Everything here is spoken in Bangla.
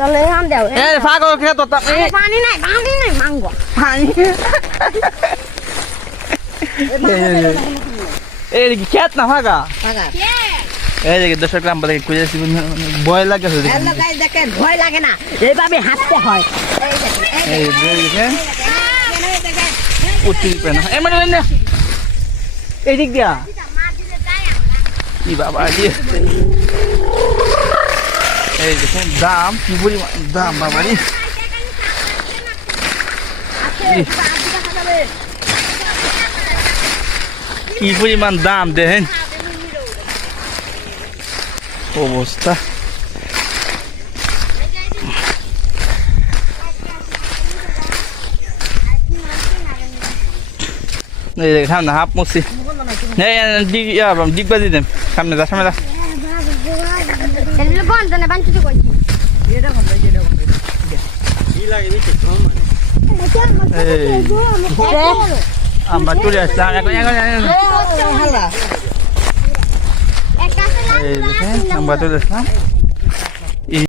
চলো এখান দাও এ পাগল খেয়ে তো পানি নাই মাঙ্গো পানি এই কি খেত না ফাঁকা এই দেখি 10 গ্রাম বলে কুইয়াছি ভয় লাগে হ্যালো গাইস দেখেন ভয় লাগে না এইভাবে হাঁটতে হয় এই দেখেন উঠতে পারে না এই মানে না এই দিক দিয়া কি বাবা কি এই দেখেন দাম কি পরিমাণ দাম বাবা রে কি পরিমাণ দাম দেখেন অবস্থা এই দেখ সামনে হাফ মুসি ডিগবাজি দেন সামনে যা সামনে যা আমরা চলে আসলাম এখন আমরা চলে আসলাম